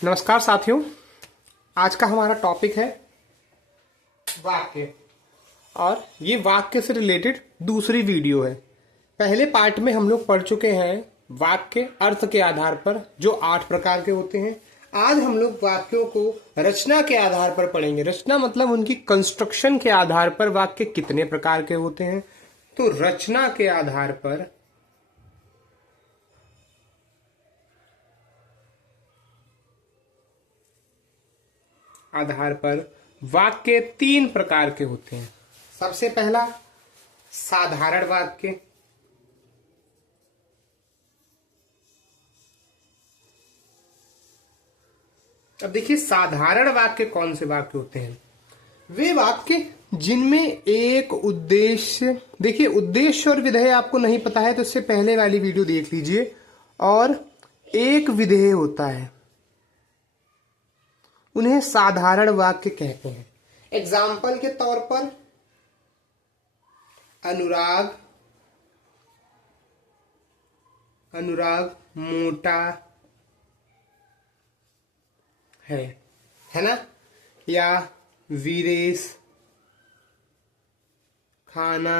नमस्कार साथियों, आज का हमारा टॉपिक है वाक्य। और ये वाक्य से रिलेटेड दूसरी वीडियो है। पहले पार्ट में हम लोग पढ़ चुके हैं वाक्य अर्थ के आधार पर, जो 8 प्रकार के होते हैं। आज हम लोग वाक्यों को रचना के आधार पर पढ़ेंगे। रचना मतलब उनकी कंस्ट्रक्शन के आधार पर वाक्य कितने प्रकार के होते हैं। तो रचना के आधार पर वाक्य 3 प्रकार के होते हैं। सबसे पहला साधारण वाक्य। अब देखिए, साधारण वाक्य कौन से वाक्य होते हैं? वे वाक्य जिनमें एक उद्देश्य, देखिए उद्देश्य और विधेय आपको नहीं पता है तो इससे पहले वाली वीडियो देख लीजिए, और एक विधेय होता है, उन्हें साधारण वाक्य कहते हैं। एग्जाम्पल के तौर पर अनुराग मोटा है ना, या वीरेश खाना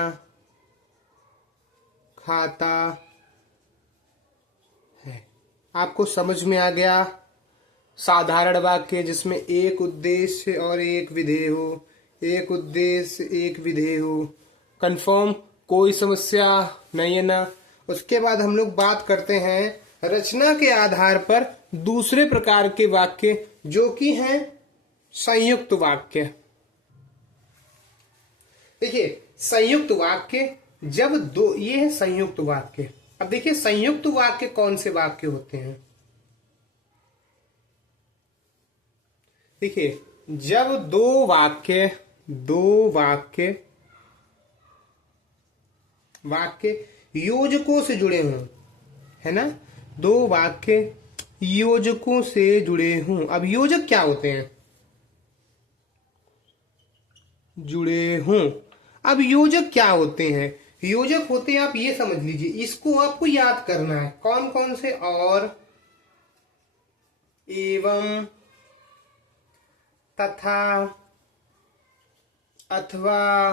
खाता है। आपको समझ में आ गया? साधारण वाक्य जिसमें एक उद्देश्य और एक विधेय हो, एक उद्देश्य एक विधेय हो। कंफर्म? कोई समस्या नहीं है ना? उसके बाद हम लोग बात करते हैं रचना के आधार पर दूसरे प्रकार के वाक्य, जो कि हैं संयुक्त वाक्य। देखिए, संयुक्त वाक्य जब दो, ये है संयुक्त वाक्य। अब देखिए, संयुक्त वाक्य कौन से वाक्य होते हैं? देखिए, जब दो वाक्य योजकों से जुड़े हों, है ना, दो वाक्य योजकों से जुड़े हों। अब योजक क्या होते हैं? जुड़े हों। अब योजक क्या होते हैं? योजक होते हैं, आप ये समझ लीजिए, इसको आपको याद करना है। कौन कौन से? और, एवं, तथा, अथवा,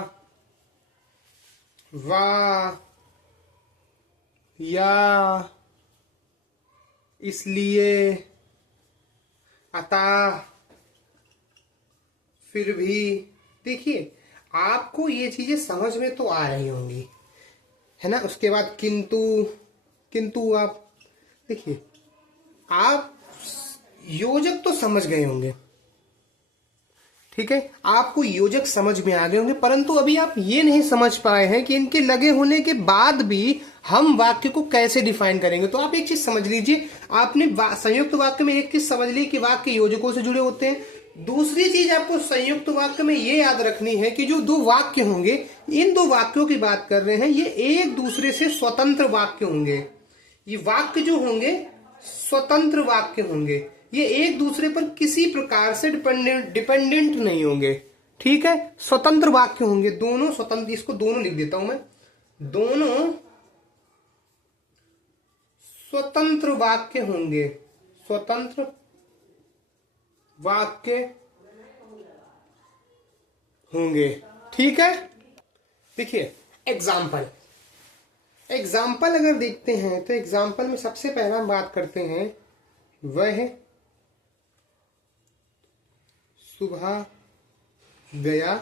वा, या, इसलिए, अतः, फिर भी। देखिए, आपको ये चीजें समझ में तो आ रही होंगी, है ना। उसके बाद किंतु आप देखिए, आप योजक तो समझ गए होंगे, ठीक है, आपको योजक समझ में आ गए होंगे, परंतु अभी आप ये नहीं समझ पाए हैं कि इनके लगे होने के बाद भी हम वाक्य को कैसे डिफाइन करेंगे। तो आप एक चीज समझ लीजिए, आपने संयुक्त वाक्य में एक चीज समझ ली कि वाक्य योजकों से जुड़े होते हैं। दूसरी चीज आपको संयुक्त वाक्य में ये याद रखनी है कि जो दो वाक्य होंगे, इन दो वाक्यों की बात कर रहे हैं, ये एक दूसरे से स्वतंत्र वाक्य होंगे। ये वाक्य जो होंगे स्वतंत्र वाक्य होंगे, ये एक दूसरे पर किसी प्रकार से डिपेंडेंट नहीं होंगे, ठीक है, स्वतंत्र वाक्य होंगे। दोनों स्वतंत्र, इसको दोनों लिख देता हूं मैं, दोनों स्वतंत्र वाक्य होंगे, स्वतंत्र वाक्य होंगे, ठीक है। देखिए, एग्जाम्पल अगर देखते हैं तो एग्जाम्पल में सबसे पहला हम बात करते हैं, वह सुबह गया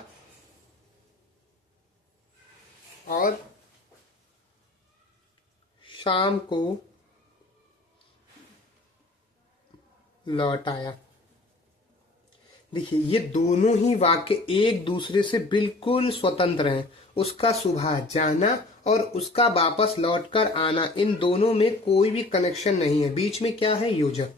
और शाम को लौट आया। देखिए, ये दोनों ही वाक्य एक दूसरे से बिल्कुल स्वतंत्र हैं। उसका सुबह जाना और उसका वापस लौटकर आना, इन दोनों में कोई भी कनेक्शन नहीं है। बीच में क्या है? योजक।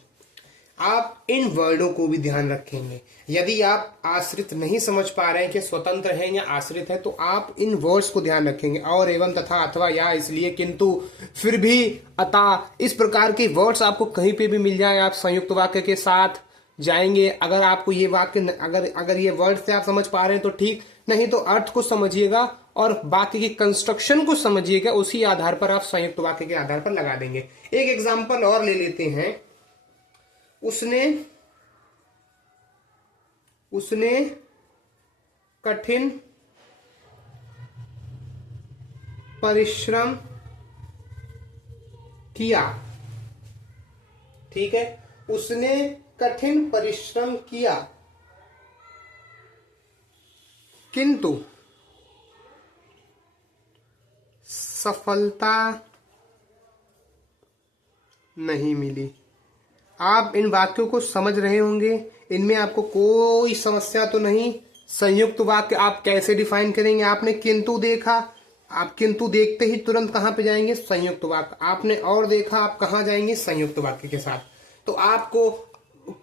आप इन वर्डों को भी ध्यान रखेंगे। यदि आप आश्रित नहीं समझ पा रहे हैं कि स्वतंत्र है या आश्रित है, तो आप इन वर्ड्स को ध्यान रखेंगे। और, एवं, तथा, अथवा, या, इसलिए, किंतु, फिर भी, अतः, इस प्रकार के वर्ड्स आपको कहीं पे भी मिल जाए, आप संयुक्त वाक्य के साथ जाएंगे। अगर आपको ये वाक्य, अगर ये वर्ड से आप समझ पा रहे हैं तो ठीक, नहीं तो अर्थ को समझिएगा और वाक्य की कंस्ट्रक्शन को समझिएगा। उसी आधार पर आप संयुक्त वाक्य के आधार पर लगा देंगे। एक एग्जांपल और ले लेते हैं। उसने उसने कठिन परिश्रम किया। ठीक है, उसने कठिन परिश्रम किया किंतु सफलता नहीं मिली। आप इन वाक्यों को समझ रहे होंगे, इनमें आपको कोई समस्या तो नहीं। संयुक्त वाक्य आप कैसे डिफाइन करेंगे? आपने किंतु देखा, आप किंतु देखते ही तुरंत कहां पे जाएंगे? संयुक्त वाक्य। आपने और देखा, आप कहां जाएंगे? संयुक्त वाक्य के साथ। तो आपको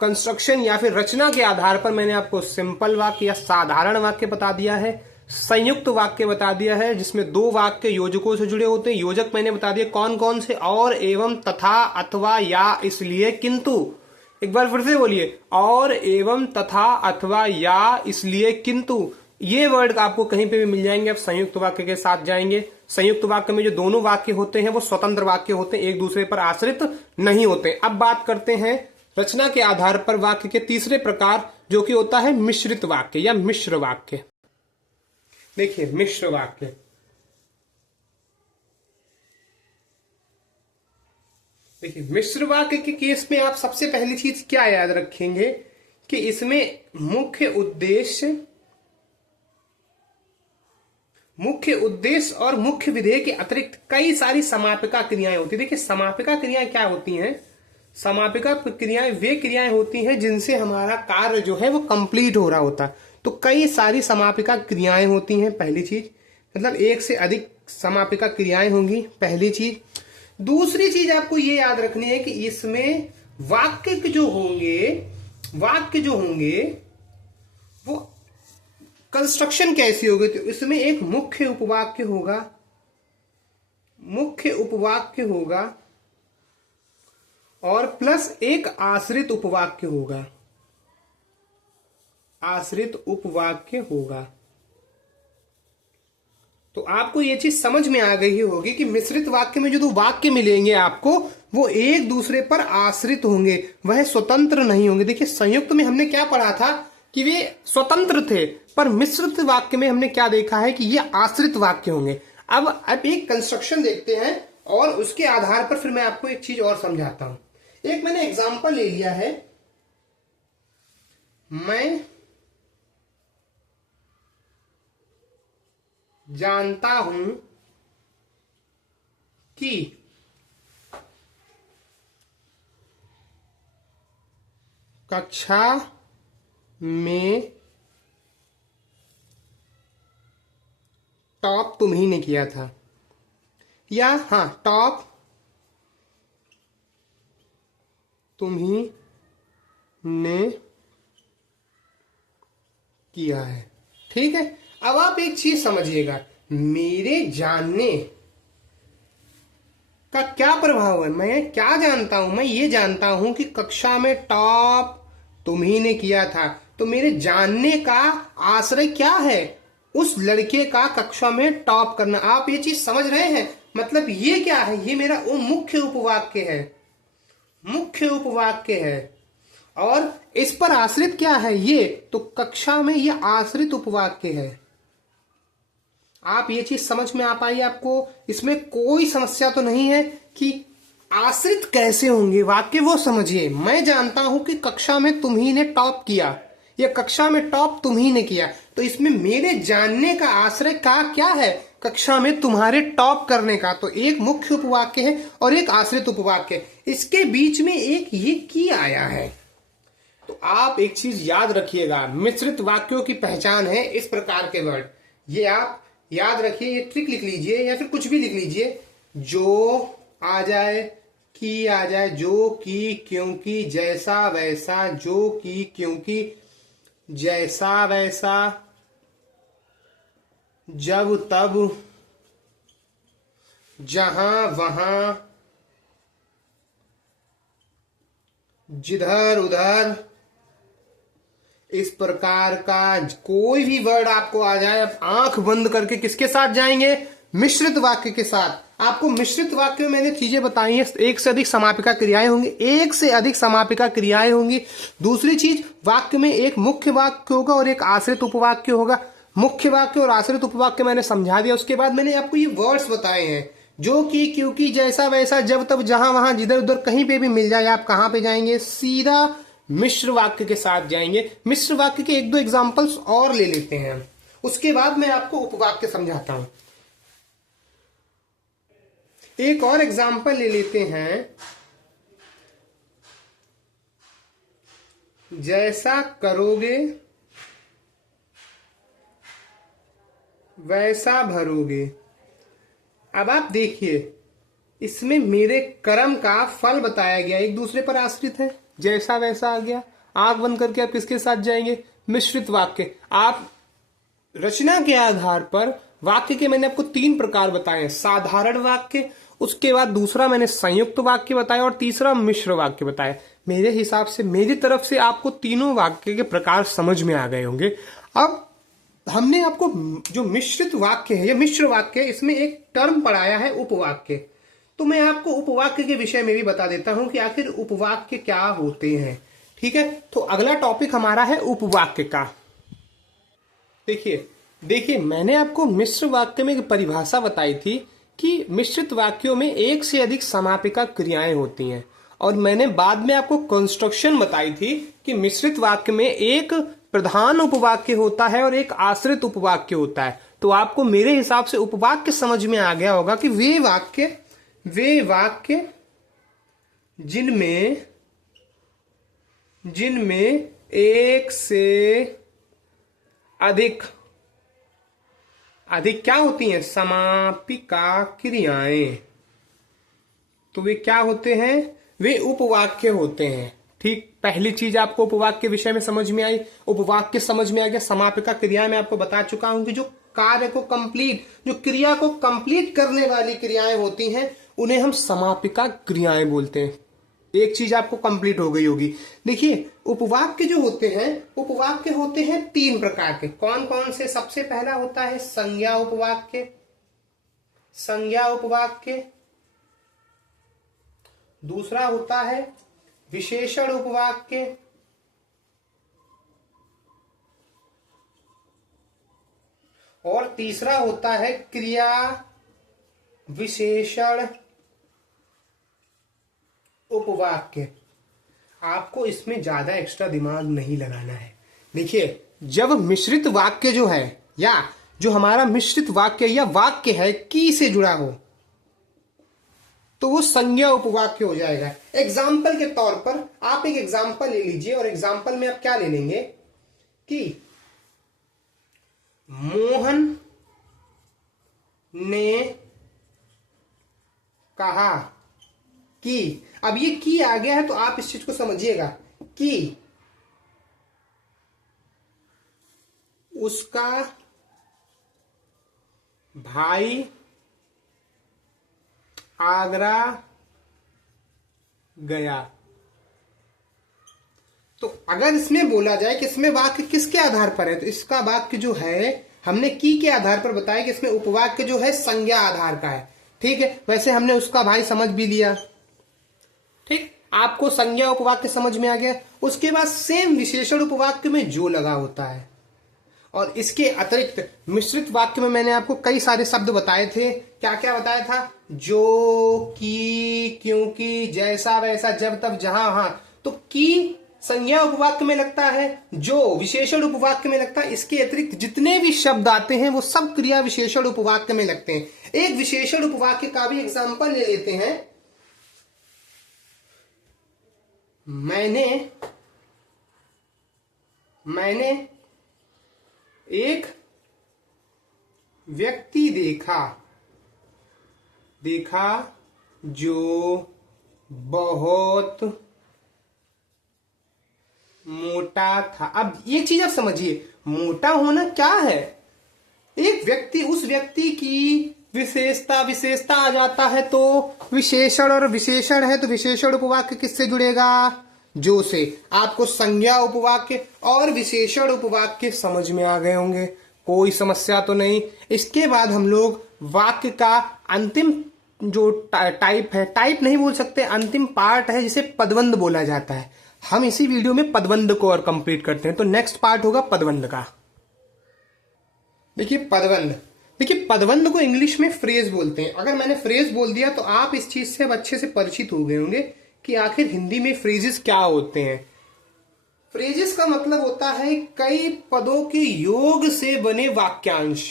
कंस्ट्रक्शन या फिर रचना के आधार पर मैंने आपको सिंपल वाक्य या साधारण वाक्य बता दिया है, संयुक्त वाक्य बता दिया है जिसमें दो वाक्य योजकों से जुड़े होते हैं। योजक मैंने बता दिया कौन कौन से, और, एवं, तथा, अथवा, या, इसलिए, किंतु। एक बार फिर से बोलिए, और, एवं, तथा, अथवा, या, इसलिए, किंतु। ये वर्ड आपको कहीं पे भी मिल जाएंगे। आप संयुक्त वाक्य के साथ जाएंगे। संयुक्त वाक्य में जो दोनों वाक्य होते हैं वो स्वतंत्र वाक्य होते हैं, एक दूसरे पर आश्रित नहीं होते। अब बात करते हैं रचना के आधार पर वाक्य के तीसरे प्रकार, जो कि होता है मिश्रित वाक्य या मिश्र वाक्य। देखिए, मिश्र वाक्य। देखिए, मिश्र वाक्य के केस में आप सबसे पहली चीज क्या याद रखेंगे कि इसमें मुख्य उद्देश्य और मुख्य विधेय के अतिरिक्त कई सारी समापिका क्रियाएं होती है। देखिए, समापिका क्रियाएं क्या होती हैं? समापिका क्रियाएं वे क्रियाएं होती हैं जिनसे हमारा कार्य जो है वो कंप्लीट हो रहा होता है। तो कई सारी समापिका क्रियाएं होती हैं, पहली चीज। मतलब एक से अधिक समापिका क्रियाएं होंगी, पहली चीज। दूसरी चीज आपको ये याद रखनी है कि इसमें वाक्य जो होंगे वो कंस्ट्रक्शन कैसी होगी? तो इसमें एक मुख्य उपवाक्य होगा और प्लस एक आश्रित उपवाक्य होगा। तो आपको ये चीज समझ में आ गई होगी कि मिश्रित वाक्य में जो दो वाक्य मिलेंगे आपको, वो एक दूसरे पर आश्रित होंगे, वह स्वतंत्र नहीं होंगे। देखिए, संयुक्त में हमने क्या पढ़ा था कि वे स्वतंत्र थे, पर मिश्रित वाक्य में हमने क्या देखा है कि ये आश्रित वाक्य होंगे। अब एक कंस्ट्रक्शन देखते हैं और उसके आधार पर फिर मैं आपको एक चीज और समझाता हूं। एक मैंने एग्जांपल ले लिया है, मैं जानता हूं कि कक्षा में टॉप तुम्ही ने किया था, या हाँ, टॉप तुम्ही ने किया है। ठीक है, अब आप एक चीज समझिएगा, मेरे जानने का क्या प्रभाव है? मैं क्या जानता हूं? मैं ये जानता हूं कि कक्षा में टॉप तुम्ही ने किया था। तो मेरे जानने का आश्रय क्या है? उस लड़के का कक्षा में टॉप करना। आप ये चीज समझ रहे हैं? मतलब ये क्या है? ये मेरा वो मुख्य उपवाक्य है। और इस पर आश्रित क्या है? ये तो कक्षा में ये आश्रित उपवाक्य है। आप ये चीज समझ में आ पाई आपको? इसमें कोई समस्या तो नहीं है कि आश्रित कैसे होंगे वाक्य, वो समझिए। मैं जानता हूं कि कक्षा में तुम्ही ने टॉप किया, या कक्षा में टॉप तुम्ही ने किया, तो इसमें मेरे जानने का आश्रय का क्या है? कक्षा में तुम्हारे टॉप करने का। तो एक मुख्य उपवाक्य है और एक आश्रित उपवाक्य, इसके बीच में एक ये की आया है। तो आप एक चीज याद रखिएगा, मिश्रित वाक्यों की पहचान है इस प्रकार के वर्ड। ये आप याद रखिए, ये ट्रिक लिख लीजिए या फिर कुछ भी लिख लीजिए। जो आ जाए, की आ जाए, जो, की, क्योंकि, जैसा, वैसा, जो, की, क्योंकि, जैसा, वैसा, जब, तब, जहां, वहां, जिधर, उधर, इस प्रकार का कोई भी वर्ड आपको आ जाए, आप आंख बंद करके किसके साथ जाएंगे? मिश्रित वाक्य के साथ। आपको मिश्रित वाक्य में मैंने चीजें बताई हैं, एक से अधिक समापिका क्रियाएं होंगी, एक से अधिक समापिका क्रियाएं होंगी। दूसरी चीज, वाक्य में एक मुख्य वाक्य होगा और एक आश्रित उपवाक्य होगा। मुख्य वाक्य और आश्रित उपवाक्य मैंने समझा दिया। उसके बाद मैंने आपको ये वर्ड्स बताए हैं, जो कि, क्योंकि, जैसा वैसा, जब तब, जहां वहां, जिधर उधर कहीं पे भी मिल जाए आप कहां पे जाएंगे, सीधा मिश्र वाक्य के साथ जाएंगे। मिश्र वाक्य के एक दो एग्जांपल्स और ले लेते हैं, उसके बाद मैं आपको उपवाक्य समझाता हूं। एक और एग्जांपल ले लेते हैं, जैसा करोगे वैसा भरोगे। अब आप देखिए, इसमें मेरे कर्म का फल बताया गया, एक दूसरे पर आश्रित है, जैसा वैसा आ गया। आंख बंद करके आप किसके साथ जाएंगे? मिश्रित वाक्य। आप रचना के आधार पर वाक्य के मैंने आपको 3 प्रकार बताए हैं, साधारण वाक्य, उसके बाद दूसरा मैंने संयुक्त वाक्य बताया और तीसरा मिश्र वाक्य बताया। मेरे हिसाब से, मेरी तरफ से आपको तीनों वाक्य के प्रकार समझ में आ गए होंगे। अब हमने आपको जो मिश्रित वाक्य है या मिश्र वाक्य है, इसमें एक टर्म पढ़ाया है उपवाक्य। तो मैं आपको उपवाक्य के विषय में भी बता देता हूं कि आखिर उपवाक्य क्या होते हैं। ठीक है, तो अगला टॉपिक हमारा है उपवाक्य का। देखिए मैंने आपको मिश्र वाक्य में एक परिभाषा बताई थी कि मिश्रित वाक्यों में एक से अधिक समापिका क्रियाएं होती हैं, और मैंने बाद में आपको कंस्ट्रक्शन बताई थी कि मिश्रित वाक्य में एक प्रधान उपवाक्य होता है और एक आश्रित उपवाक्य होता है। तो आपको मेरे हिसाब से उपवाक्य समझ में आ गया होगा कि वे वाक्य जिनमें एक से अधिक क्या होती हैं? समापिका क्रियाएं। तो वे क्या होते हैं? वे उपवाक्य होते हैं। ठीक, पहली चीज आपको उपवाक्य विषय में समझ में आई, उपवाक्य समझ में आ गया। समापिका क्रिया में आपको बता चुका हूं कि जो कार्य को कंप्लीट, जो क्रिया को कंप्लीट करने वाली क्रियाएं होती हैं, उन्हें हम समापिका क्रियाएं बोलते हैं। एक चीज आपको कंप्लीट हो गई होगी। देखिए, उपवाक्य जो होते हैं, उपवाक्य होते हैं 3 प्रकार के। कौन कौन से? सबसे पहला होता है संज्ञा उपवाक्य, दूसरा होता है विशेषण उपवाक्य, और तीसरा होता है क्रिया विशेषण उपवाक्य। आपको इसमें ज्यादा एक्स्ट्रा दिमाग नहीं लगाना है। देखिए, जब मिश्रित वाक्य जो है, या जो हमारा मिश्रित वाक्य या वाक्य है की से जुड़ा हो, तो वो संज्ञा उपवाक्य हो जाएगा। एग्जाम्पल के तौर पर आप एक एग्जाम्पल ले लीजिए, और एग्जाम्पल में आप क्या ले लेंगे कि मोहन ने कहा कि, अब ये की आ गया है तो आप इस चीज को समझिएगा कि उसका भाई आगरा गया। तो अगर इसमें बोला जाए कि इसमें वाक्य किसके आधार पर है, तो इसका वाक्य जो है हमने की के आधार पर बताया कि इसमें उपवाक्य जो है संज्ञा आधार का है। ठीक है, वैसे हमने उसका भाई समझ भी लिया। ठीक, आपको संज्ञा उपवाक्य समझ में आ गया। उसके बाद सेम विशेषण उपवाक्य में जो लगा होता है, और इसके अतिरिक्त मिश्रित वाक्य में मैंने आपको कई सारे शब्द बताए थे। क्या क्या बताया था? जो, की, क्योंकि, जैसा वैसा, जब तब, जहां वहां। तो की संज्ञा उपवाक्य में लगता है, जो विशेषण उपवाक्य में लगता है। इसके अतिरिक्त जितने भी शब्द आते हैं वो सब क्रिया विशेषण उपवाक्य में लगते हैं। एक विशेषण उपवाक्य का भी एग्जाम्पल ले लेते हैं। मैंने एक व्यक्ति देखा जो बहुत मोटा था। अब एक चीज आप समझिए, मोटा होना क्या है? एक व्यक्ति, उस व्यक्ति की विशेषता आ जाता है तो विशेषण, और विशेषण है तो विशेषण उपवाक्य किससे जुड़ेगा? जो से। आपको संज्ञा उपवाक्य और विशेषण उपवाक्य समझ में आ गए होंगे, कोई समस्या तो नहीं। इसके बाद हम लोग वाक्य का अंतिम जो टाइप है, टाइप नहीं बोल सकते, अंतिम पार्ट है जिसे पदबंध बोला जाता है। हम इसी वीडियो में पदबंध को और कंप्लीट करते हैं। तो नेक्स्ट पार्ट होगा पदबंध का। देखिए पदबंध, देखिए पदबंध को इंग्लिश में फ्रेज बोलते हैं। अगर मैंने फ्रेज बोल दिया तो आप इस चीज से अब अच्छे से परिचित हो गए होंगे कि आखिर हिंदी में फ्रेजेस क्या होते हैं। फ्रेजेस का मतलब होता है कई पदों के योग से बने वाक्यांश।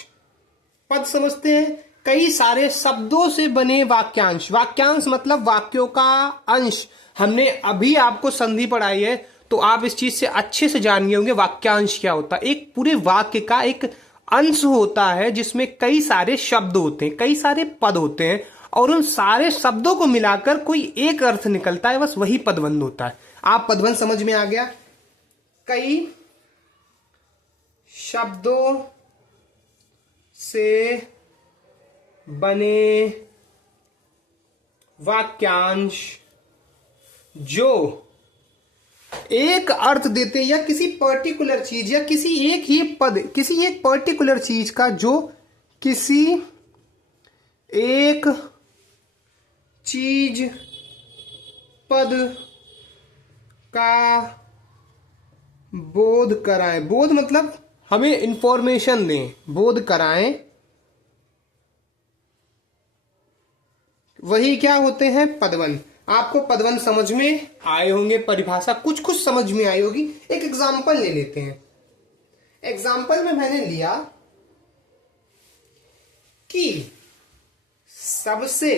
पद समझते हैं, कई सारे शब्दों से बने वाक्यांश। वाक्यांश मतलब वाक्यों का अंश। हमने अभी आपको संधि पढ़ाई है तो आप इस चीज से अच्छे से जान गए होंगे वाक्यांश क्या होता है। एक पूरे वाक्य का एक अंश होता है जिसमें कई सारे शब्द होते हैं, कई सारे पद होते हैं, और उन सारे शब्दों को मिलाकर कोई एक अर्थ निकलता है, बस वही पदबंध होता है। आप पदबंध समझ में आ गया। कई शब्दों से बने वाक्यांश जो एक अर्थ देते हैं, या किसी पर्टिकुलर चीज या किसी एक ही पद, किसी एक पर्टिकुलर चीज का जो किसी एक चीज पद का बोध कराएं। बोध मतलब हमें इंफॉर्मेशन दें, बोध कराएं, वही क्या होते हैं पदबंध। आपको पदबंध समझ में आए होंगे, परिभाषा कुछ कुछ समझ में आई होगी। एक एग्जाम्पल ले लेते हैं। एग्जाम्पल में मैंने लिया कि सबसे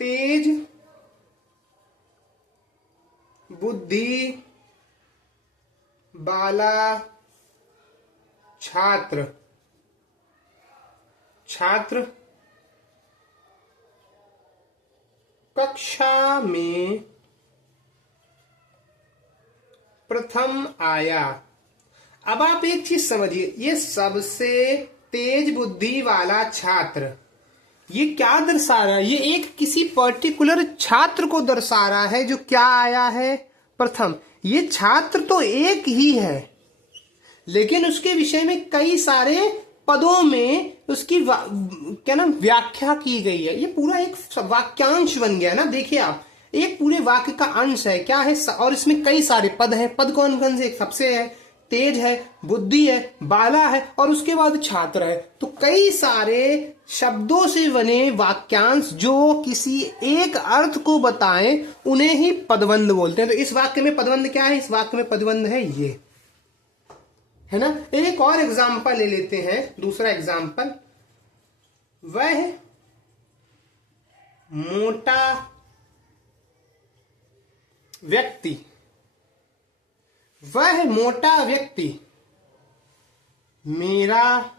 तेज बुद्धि वाला छात्र कक्षा में प्रथम आया। अब आप एक चीज समझिए, ये सबसे तेज बुद्धि वाला छात्र, ये क्या दर्शा रहा है? ये एक किसी पर्टिकुलर छात्र को दर्शा रहा है जो क्या आया है, प्रथम। ये छात्र तो एक ही है, लेकिन उसके विषय में कई सारे पदों में उसकी क्या नाम व्याख्या की गई है। ये पूरा एक वाक्यांश बन गया ना। देखिए आप, एक पूरे वाक्य का अंश है, क्या है, और इसमें कई सारे पद हैं। पद कौन कौन से? सबसे है, तेज है, बुद्धि है, बाला है, और उसके बाद छात्र है। तो कई सारे शब्दों से बने वाक्यांश जो किसी एक अर्थ को बताएं, उन्हें ही पदबंध बोलते हैं। तो इस वाक्य में पदबंध क्या है? इस वाक्य में पदबंध है ये, है ना। एक और एग्जाम्पल ले लेते हैं, दूसरा एग्जाम्पल। वह मोटा व्यक्ति, वह मोटा व्यक्ति मेरा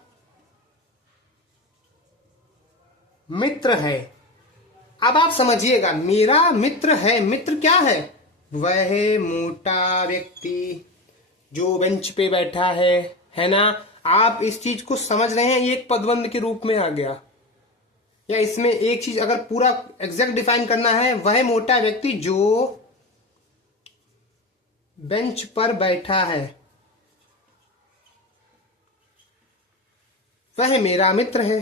मित्र है। अब आप समझिएगा, मेरा मित्र है, मित्र क्या है? वह मोटा व्यक्ति जो बेंच पे बैठा है ना। आप इस चीज को समझ रहे हैं, ये एक पदबंध के रूप में आ गया। या इसमें एक चीज अगर पूरा एग्जैक्ट डिफाइन करना है, वह मोटा व्यक्ति जो बेंच पर बैठा है वह मेरा मित्र है,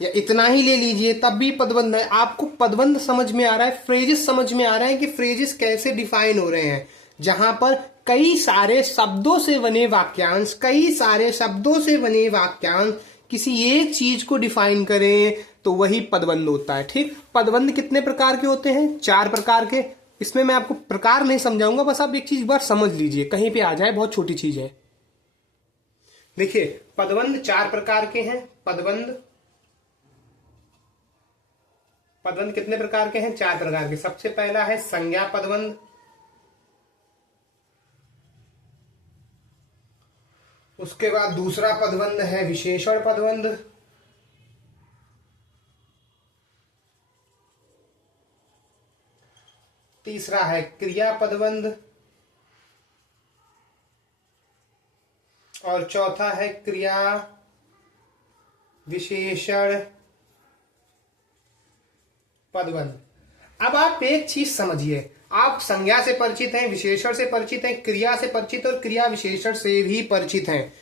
या इतना ही ले लीजिए तब भी पदबंध है। आपको पदबंध समझ में आ रहा है, फ्रेजेस समझ में आ रहे हैं कि फ्रेजेस कैसे डिफाइन हो रहे हैं, जहां पर कई सारे शब्दों से बने वाक्यांश, कई सारे शब्दों से बने वाक्यांश किसी एक चीज को डिफाइन करें तो वही पदबंध होता है। ठीक, पदबंध कितने प्रकार के होते हैं? 4 प्रकार के। इसमें मैं आपको प्रकार नहीं समझाऊंगा, बस आप एक चीज बार समझ लीजिए, कहीं पे आ जाए, बहुत छोटी चीज है। देखिए पदबंध 4 प्रकार के हैं। पदबंध कितने प्रकार के हैं? 4 प्रकार के। सबसे पहला है संज्ञा पदबंध, उसके बाद दूसरा पदबंध है विशेषण पदबंध, तीसरा है क्रिया पदबंध, और चौथा है क्रिया विशेषण पदबंध। अब आप एक चीज समझिए, आप संज्ञा से परिचित हैं, विशेषण से परिचित हैं, क्रिया से परिचित और क्रिया विशेषण से भी परिचित हैं।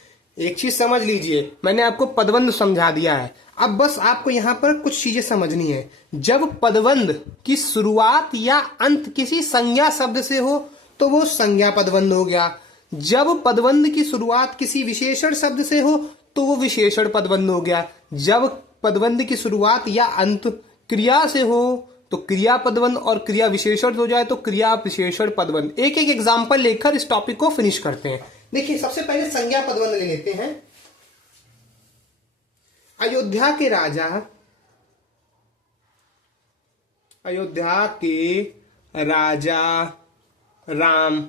एक चीज समझ लीजिए, मैंने आपको पदबंध समझा दिया है। अब बस आपको यहां पर कुछ चीजें समझनी है। जब पदबंध की शुरुआत या अंत किसी संज्ञा शब्द से हो तो वो संज्ञा पदबंध हो गया। जब पदबंध की शुरुआत किसी विशेषण शब्द से हो तो वो विशेषण पदबंध हो गया। जब पदबंध की शुरुआत या अंत क्रिया से हो तो क्रिया पदबंध, और क्रिया विशेषण हो जाए तो क्रिया विशेषण पदबंध। एक एक एग्जाम्पल लेकर इस टॉपिक को फिनिश करते हैं। देखिए, सबसे पहले संज्ञा पदबंध ले लेते हैं। अयोध्या के राजा, अयोध्या के राजा राम,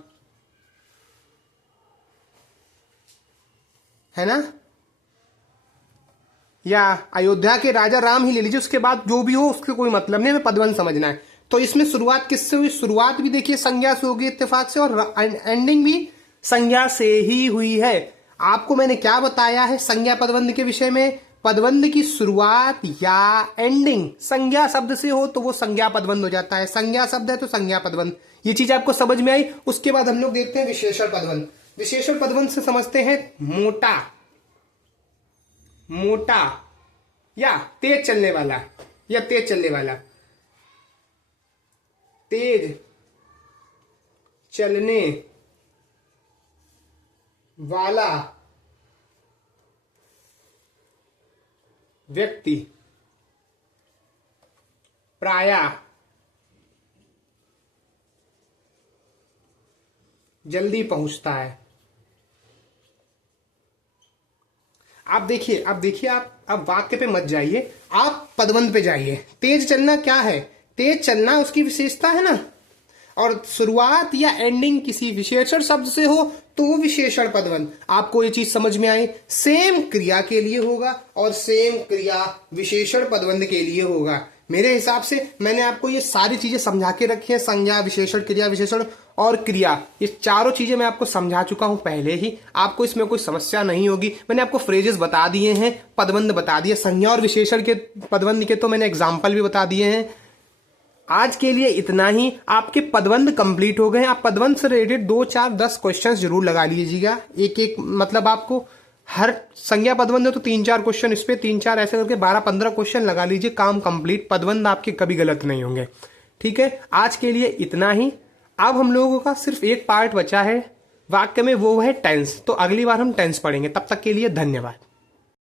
है ना, या अयोध्या के राजा राम ही ले लीजिए, उसके बाद जो भी हो उसके कोई मतलब नहीं, हमें पदबंध समझना है। तो इसमें शुरुआत किससे हुई? शुरुआत भी देखिए संज्ञा से होगी इत्तेफाक से, और एंडिंग भी संज्ञा से ही हुई है। आपको मैंने क्या बताया है संज्ञा पदबंध के विषय में? पदबंध की शुरुआत या एंडिंग संज्ञा शब्द से हो तो वो संज्ञा पदबंध हो जाता है। संज्ञा शब्द है तो संज्ञा पदबंध। ये चीज आपको समझ में आई। उसके बाद हम लोग देखते हैं विशेषण पदबंध। विशेषण पदबंध से समझते हैं मोटा, मोटा या तेज चलने वाला, या तेज चलने वाला, तेज चलने वाला व्यक्ति प्रायः जल्दी पहुंचता है। आप देखिए, आप वाक्य पे मत जाइए, आप पदबंध पे जाइए। तेज चलना क्या है? तेज चलना उसकी विशेषता है ना, और शुरुआत या एंडिंग किसी विशेषण शब्द से हो तो वो विशेषण पदबंध। आपको ये चीज समझ में आई? सेम क्रिया के लिए होगा और सेम क्रिया विशेषण पदबंध के लिए होगा। मेरे हिसाब से मैंने आपको ये सारी चीजें समझा के रखी है। संज्ञा, विशेषण, क्रिया विशेषण और क्रिया, ये चारों चीजें मैं आपको समझा चुका हूं पहले ही। आपको इसमें कोई समस्या नहीं होगी। मैंने आपको फ्रेजेस बता दिए हैं, पदबंध बता दिए, संज्ञा और विशेषण के पदबंध के तो मैंने एग्जाम्पल भी बता दिए हैं। आज के लिए इतना ही। आपके पदबंध कंप्लीट हो गए। आप पदबंध से रिलेटेड 2, 4, 10 क्वेश्चंस जरूर लगा लीजिएगा। एक मतलब आपको हर संज्ञा पदबंध है तो 3-4 क्वेश्चन इस पे, 3-4 ऐसे करके 12-15 क्वेश्चन लगा लीजिए। काम कंप्लीट। पदबंध आपके कभी गलत नहीं होंगे। ठीक है, आज के लिए इतना ही। अब हम लोगों का सिर्फ एक पार्ट बचा है वाक्य में, वो है टेंस। तो अगली बार हम टेंस पढ़ेंगे। तब तक के लिए धन्यवाद।